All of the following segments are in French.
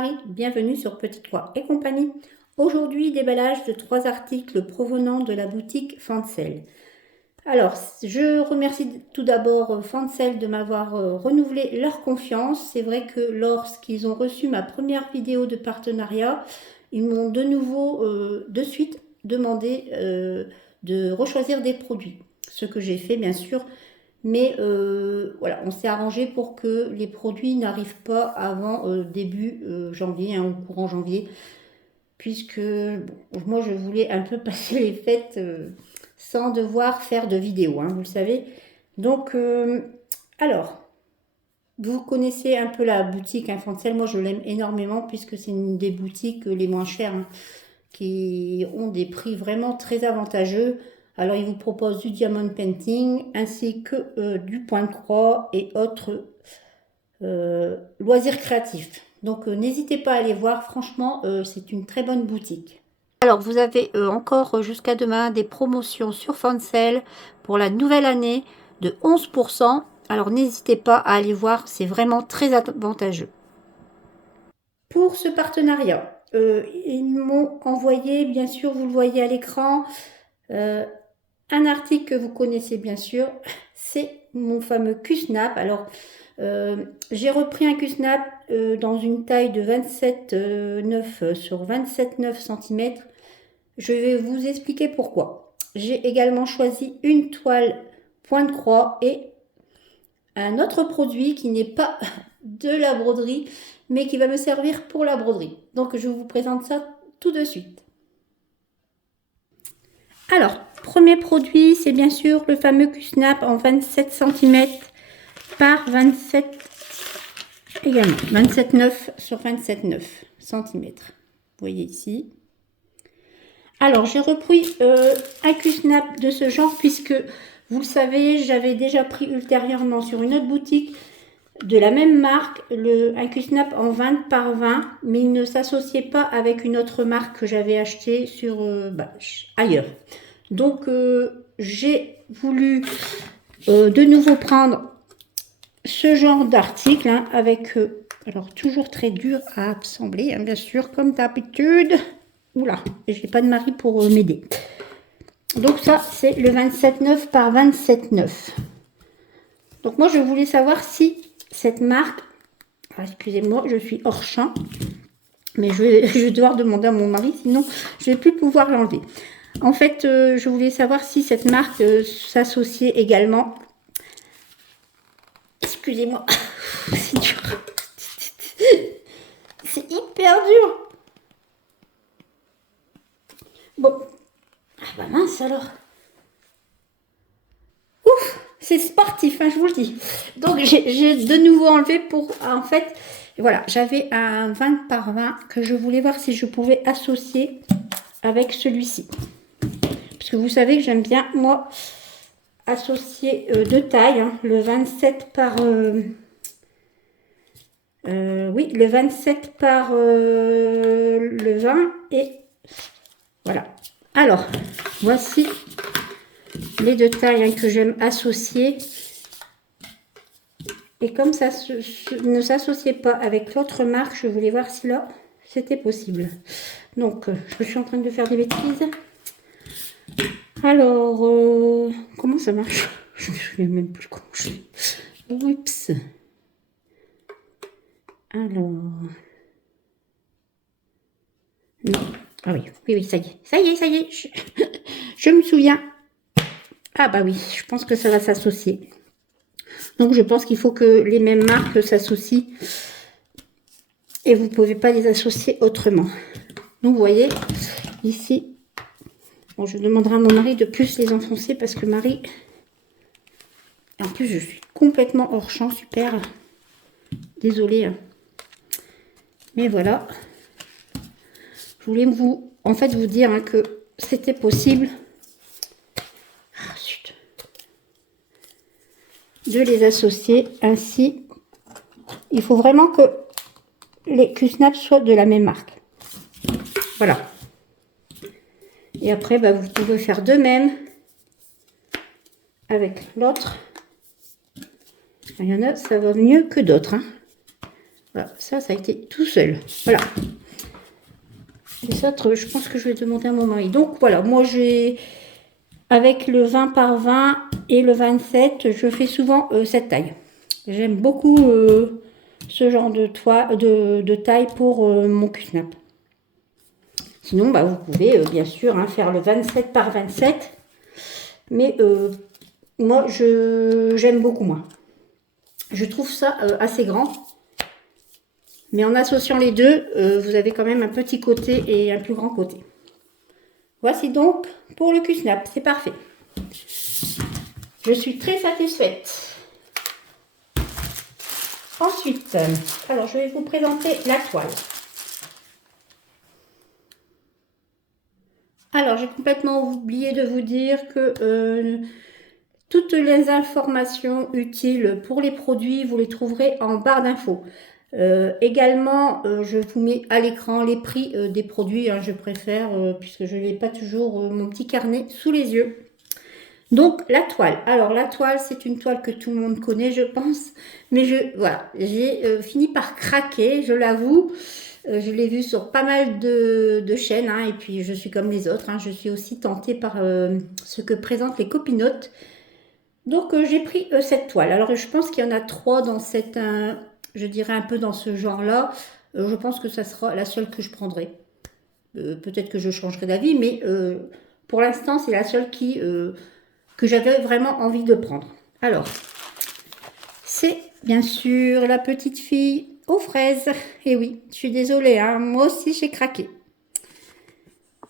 Marie, bienvenue sur Petite Croix et compagnie. Aujourd'hui, déballage de 3 articles provenant de la boutique Fancel. Alors, je remercie tout d'abord Fancel de m'avoir renouvelé leur confiance. C'est vrai que lorsqu'ils ont reçu ma première vidéo de partenariat, ils m'ont de nouveau, de suite, demandé de rechoisir des produits. Ce que j'ai fait, bien sûr. Mais voilà, on s'est arrangé pour que les produits n'arrivent pas avant début janvier, ou courant janvier, puisque bon, moi je voulais un peu passer les fêtes sans devoir faire de vidéos, vous le savez. Donc, alors, vous connaissez un peu la boutique Fancel, moi je l'aime énormément puisque c'est une des boutiques les moins chères, qui ont des prix vraiment très avantageux. Alors, ils vous proposent du diamond painting ainsi que du point de croix et autres loisirs créatifs. Donc, n'hésitez pas à aller voir. Franchement, c'est une très bonne boutique. Alors, vous avez encore jusqu'à demain des promotions sur Fancel pour la nouvelle année de 11%. Alors, n'hésitez pas à aller voir. C'est vraiment très avantageux. Pour ce partenariat, ils m'ont envoyé, bien sûr, vous le voyez à l'écran, un article que vous connaissez bien sûr, c'est mon fameux Q-Snap. Alors, j'ai repris un Q-Snap dans une taille de 27,9 sur 27,9 cm. Je vais vous expliquer pourquoi. J'ai également choisi une toile point de croix et un autre produit qui n'est pas de la broderie, mais qui va me servir pour la broderie. Donc, je vous présente ça tout de suite. Alors, premier produit, c'est bien sûr le fameux Q-Snap en 27 cm par 27 également. 27,9 sur 27,9 cm. Vous voyez ici. Alors, j'ai un Q-Snap de ce genre puisque, vous le savez, j'avais déjà pris ultérieurement sur une autre boutique de la même marque, un Q-Snap en 20 par 20, mais il ne s'associait pas avec une autre marque que j'avais acheté sur ailleurs. Donc, j'ai voulu de nouveau prendre ce genre d'article avec, alors toujours très dur à assembler, bien sûr, comme d'habitude. Oula, j'ai pas de mari pour m'aider. Donc ça, c'est le 27,9 par 27,9. Donc moi, je voulais savoir si cette marque, excusez-moi, je suis hors champ, mais je vais devoir demander à mon mari, sinon je ne vais plus pouvoir l'enlever. En fait, je voulais savoir si cette marque s'associait également. Excusez-moi, c'est dur. C'est hyper dur. Bon, ah bah mince alors. Ouf, c'est sportif, je vous le dis. Donc, j'ai de nouveau enlevé pour, en fait, voilà, j'avais un 20 par 20 que je voulais voir si je pouvais associer avec celui-ci. Parce que vous savez que j'aime bien, moi, associer deux tailles, le 27 par... oui, le 27 par le 20 et voilà. Alors, voici les deux tailles que j'aime associer. Et comme ça ne s'associait pas avec l'autre marque, je voulais voir si là, c'était possible. Donc, je suis en train de faire des bêtises. Alors, comment ça marche? Je ne me souviens même plus comment je fais. Oups. Alors... Non. Ah oui, oui, ça y est. Ça y est, ça y est. Je me souviens. Ah bah oui, je pense que ça va s'associer. Donc, je pense qu'il faut que les mêmes marques s'associent. Et vous ne pouvez pas les associer autrement. Donc, vous voyez, ici, bon, je demanderai à mon mari de plus les enfoncer parce que Marie... En plus, je suis complètement hors champ, super. Désolée. Mais voilà. Je voulais en fait vous dire que c'était possible de les associer ainsi. Il faut vraiment que les Q-Snap soient de la même marque. Voilà. Et après, vous pouvez faire de même avec l'autre. Il y en a, ça va mieux que d'autres. Voilà, ça a été tout seul. Voilà. Les autres, je pense que je vais demander à mon mari. Donc voilà, moi j'ai, avec le 20 par 20 et le 27, je fais souvent cette taille. J'aime beaucoup ce genre de taille pour mon cul-snap. Sinon, bah, vous pouvez bien sûr faire le 27 par 27. Mais moi, j'aime beaucoup moins. Je trouve ça assez grand. Mais en associant les deux, vous avez quand même un petit côté et un plus grand côté. Voici donc pour le cul-snap. C'est parfait. Je suis très satisfaite. Ensuite, alors je vais vous présenter la toile. Alors, j'ai complètement oublié de vous dire que toutes les informations utiles pour les produits, vous les trouverez en barre d'infos. Également, je vous mets à l'écran les prix des produits, je préfère, puisque je n'ai pas toujours mon petit carnet sous les yeux. Donc, la toile. Alors, la toile, c'est une toile que tout le monde connaît, je pense. Mais voilà, j'ai fini par craquer, je l'avoue. Je l'ai vu sur pas mal de chaînes, et puis je suis comme les autres. Je suis aussi tentée par ce que présentent les copinotes. Donc, j'ai pris cette toile. Alors, je pense qu'il y en a 3 dans cette, je dirais un peu dans ce genre-là. Je pense que ça sera la seule que je prendrai. Peut-être que je changerai d'avis, mais pour l'instant, c'est la seule que j'avais vraiment envie de prendre. Alors, c'est bien sûr la petite fille aux fraises. Et oui, je suis désolée, moi aussi j'ai craqué.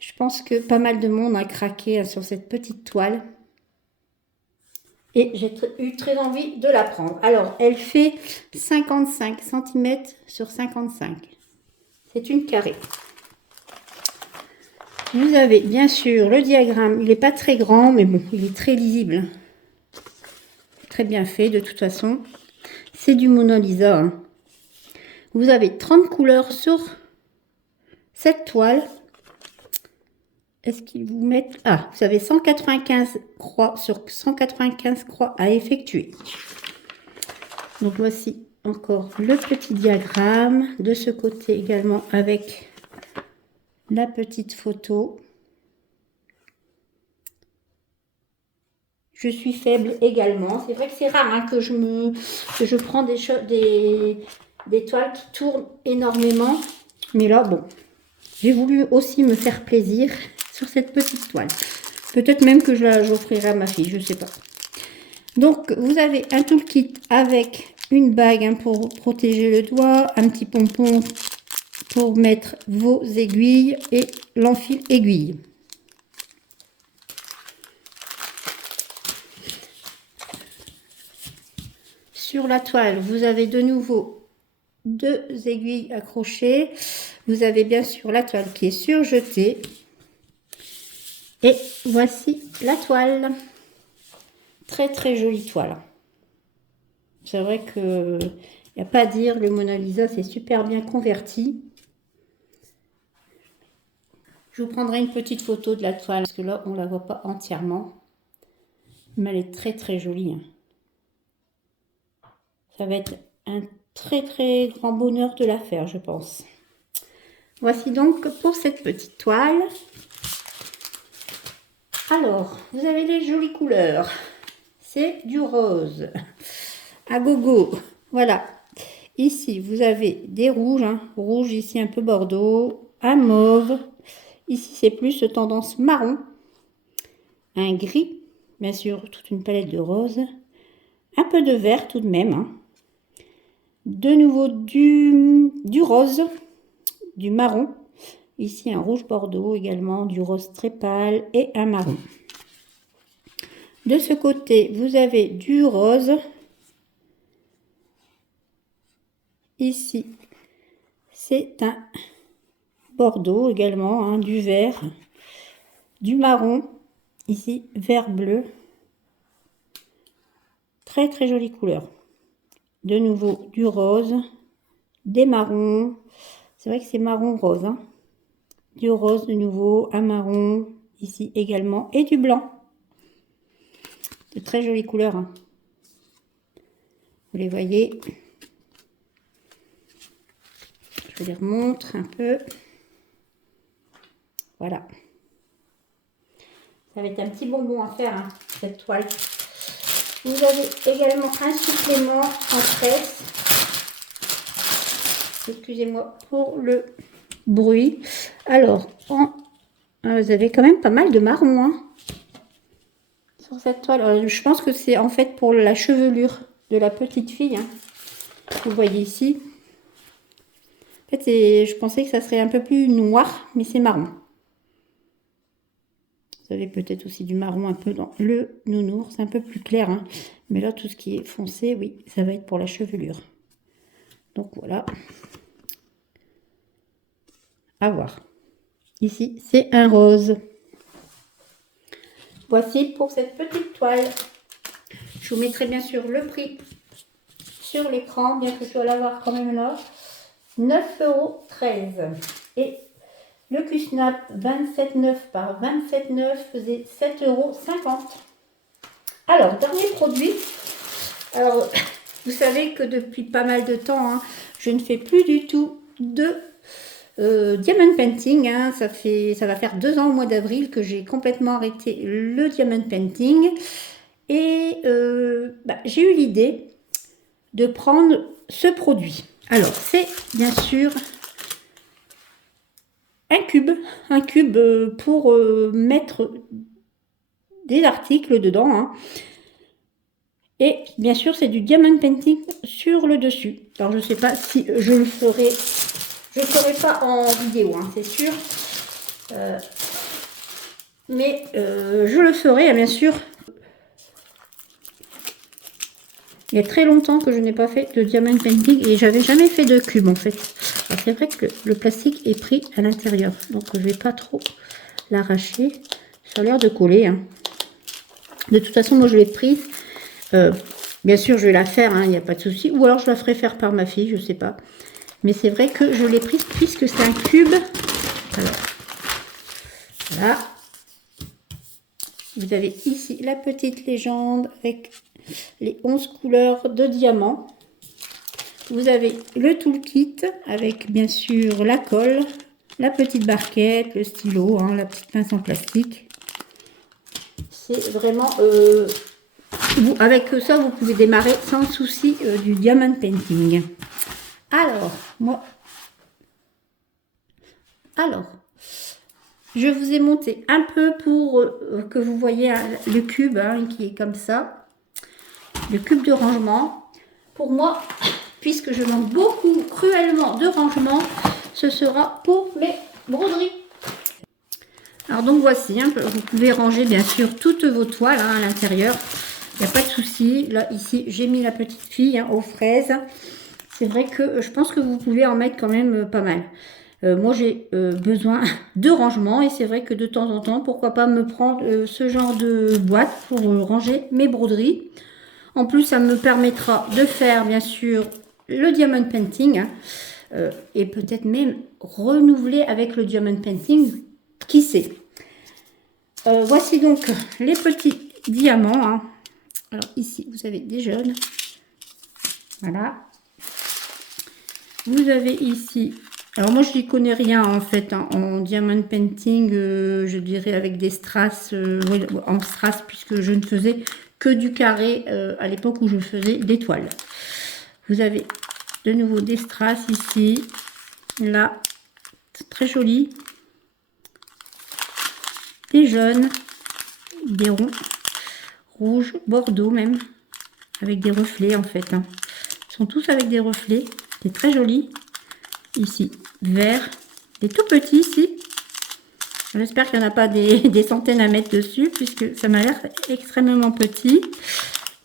Je pense que pas mal de monde a craqué sur cette petite toile. Et j'ai eu très envie de la prendre. Alors, elle fait 55 cm sur 55. C'est une carrée. Vous avez bien sûr le diagramme. Il n'est pas très grand, mais bon, il est très lisible. Très bien fait de toute façon. C'est du Mona Lisa. Vous avez 30 couleurs sur cette toile. Est-ce qu'ils vous mettent... Ah, vous avez 195 croix sur 195 croix à effectuer. Donc voici encore le petit diagramme. De ce côté également avec la petite photo. Je suis faible également. C'est vrai que c'est rare que je prends des toiles qui tournent énormément. Mais là, bon, j'ai voulu aussi me faire plaisir sur cette petite toile. Peut-être même que j'offrirai à ma fille, je ne sais pas. Donc, vous avez un toolkit avec une bague pour protéger le doigt, un petit pompon pour mettre vos aiguilles et l'enfil aiguille. Sur la toile, vous avez de nouveau 2 aiguilles accrochées. Vous avez bien sûr la toile qui est surjetée. Et voici la toile. Très très jolie toile. C'est vrai que il n'y a pas à dire, le Mona Lisa c'est super bien converti. Je vous prendrai une petite photo de la toile parce que là on ne la voit pas entièrement. Mais elle est très très jolie. Ça va être un très très grand bonheur de la faire, je pense. Voici donc pour cette petite toile. Alors, vous avez les jolies couleurs. C'est du rose à gogo. Voilà. Ici, vous avez des rouges. Rouge ici un peu bordeaux. Un mauve. Ici, c'est plus tendance marron. Un gris. Bien sûr, toute une palette de rose. Un peu de vert tout de même. De nouveau du rose. Du marron. Ici, un rouge bordeaux également. Du rose très pâle et un marron. De ce côté, vous avez du rose. Ici, c'est un bordeaux également, du vert, du marron. Ici, vert bleu. Très très jolie couleur. De nouveau, du rose, des marrons. C'est vrai que c'est marron rose. Du rose de nouveau, un marron. Ici également. Et du blanc. De très jolies couleurs. Vous les voyez. Je les remontre un peu. Voilà. Ça va être un petit bonbon à faire, hein, cette toile. Vous avez également un supplément en tresse. Excusez-moi pour le bruit. Alors, vous avez quand même pas mal de marron, hein, sur cette toile. Alors, je pense que c'est en fait pour la chevelure de la petite fille, hein. Vous voyez ici. En fait, je pensais que ça serait un peu plus noir, mais c'est marron. Vous avez peut-être aussi du marron un peu dans le nounours, c'est un peu plus clair, hein. Mais là, tout ce qui est foncé, oui, ça va être pour la chevelure. Donc voilà. À voir. Ici, c'est un rose. Voici pour cette petite toile. Je vous mettrai bien sûr le prix sur l'écran, bien que je dois l'avoir quand même là. 9,13 €. Et le Q-Snap 27,9 par 27,9 faisait 7,50 €. Alors, dernier produit. Alors, vous savez que depuis pas mal de temps, hein, je ne fais plus du tout de diamond painting, hein. Ça va faire 2 ans au mois d'avril que j'ai complètement arrêté le diamond painting. Et j'ai eu l'idée de prendre ce produit. Alors, c'est bien sûr un cube pour mettre des articles dedans, hein. Et bien sûr, c'est du diamond painting sur le dessus. Alors, je ne sais pas si je le ferai. Je ne le ferai pas en vidéo, hein, c'est sûr. Mais je le ferai, bien sûr. Il y a très longtemps que je n'ai pas fait de diamond painting et j'avais jamais fait de cube en fait. C'est vrai que le plastique est pris à l'intérieur, donc je ne vais pas trop l'arracher. Ça a l'air de coller, hein. De toute façon, moi je l'ai prise. Bien sûr, je vais la faire, hein, il n'y a pas de souci. Ou alors je la ferai faire par ma fille, je ne sais pas. Mais c'est vrai que je l'ai prise puisque c'est un cube. Alors, voilà. Vous avez ici la petite légende avec les 11 couleurs de diamants. Vous avez le toolkit avec bien sûr la colle, la petite barquette, le stylo, hein, la petite pince en plastique. C'est vraiment... avec ça, vous pouvez démarrer sans souci du diamond painting. Alors, je vous ai monté un peu pour que vous voyez le cube, hein, qui est comme ça. Le cube de rangement. Pour moi, puisque je manque beaucoup, cruellement de rangement, ce sera pour mes broderies. Alors donc voici, hein, vous pouvez ranger bien sûr toutes vos toiles, hein, à l'intérieur. Il n'y a pas de souci. Là, ici, j'ai mis la petite fille, hein, aux fraises. C'est vrai que je pense que vous pouvez en mettre quand même pas mal. Moi, j'ai besoin de rangement et c'est vrai que de temps en temps, pourquoi pas me prendre ce genre de boîte pour ranger mes broderies. En plus, ça me permettra de faire, bien sûr, le diamond painting, hein, et peut-être même renouveler avec le diamond painting, qui sait. Voici donc les petits diamants, hein. Alors ici, vous avez des jaunes. Voilà. Vous avez ici... Alors moi, je n'y connais rien en fait, hein, en diamond painting, je dirais avec des strass, en strass, puisque je ne faisais que du carré à l'époque où je faisais des toiles. Vous avez de nouveau des strass ici, là, très joli. Des jaunes, des ronds, rouges, bordeaux même, avec des reflets en fait, hein. Ils sont tous avec des reflets, c'est très joli. Ici, vert, des tout petits ici. J'espère qu'il n'y en a pas des centaines à mettre dessus, puisque ça m'a l'air extrêmement petit.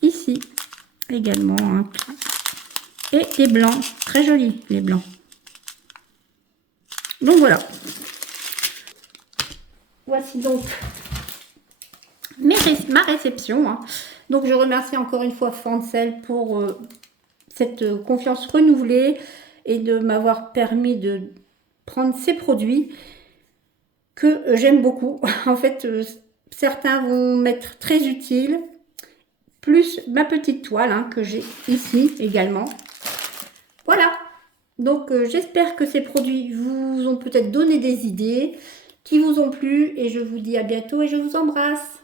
Ici, également, hein. Et des blancs, très jolis les blancs. Donc voilà. Voici donc ma réception, hein. Donc je remercie encore une fois Fancel pour cette confiance renouvelée et de m'avoir permis de prendre ces produits que j'aime beaucoup. En fait, certains vont m'être très utiles, plus ma petite toile, hein, que j'ai ici également. Voilà. Donc, j'espère que ces produits vous ont peut-être donné des idées, qui vous ont plu et je vous dis à bientôt et je vous embrasse.